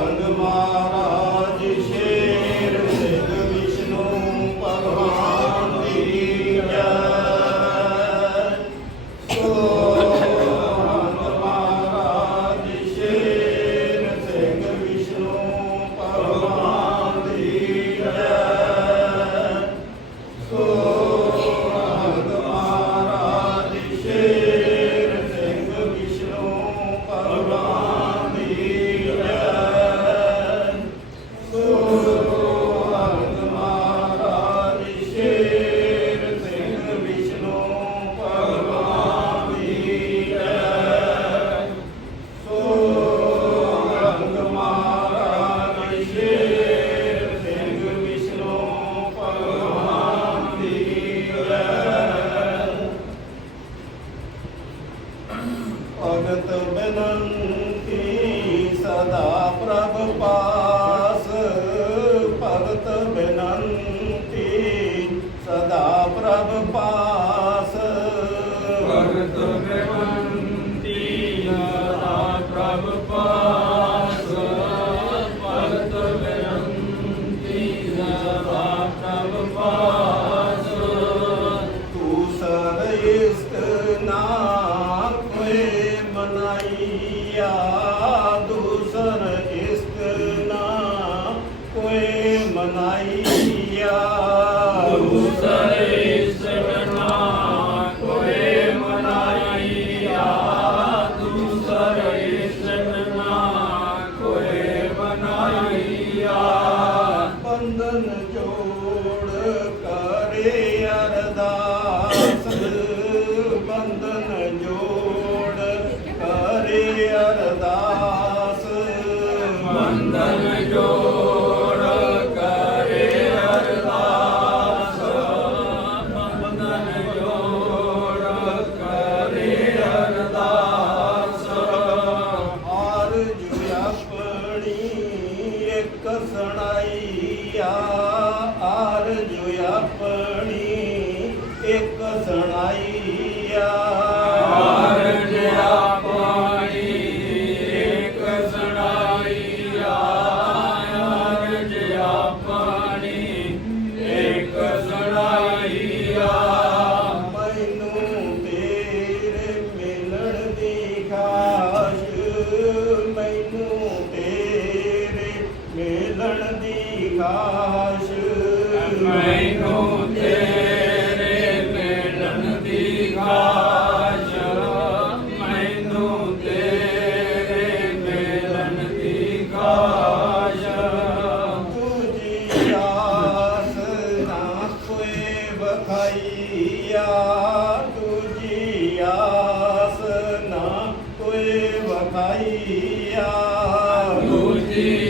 Karnaval. Thank you. up Jesus.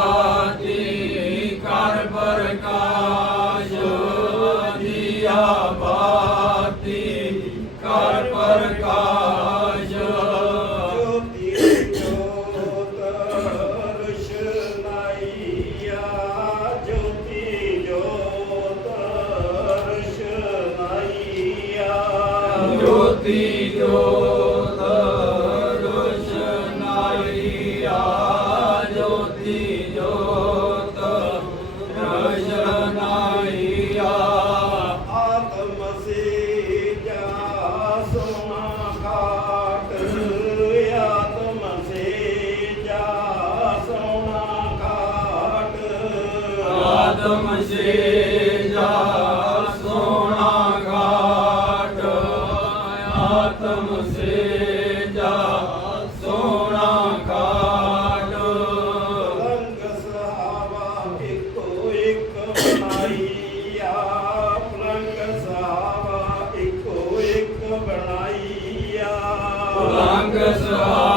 ਬਣਾਈਆ ਰੰਗ ਸਹਾਇ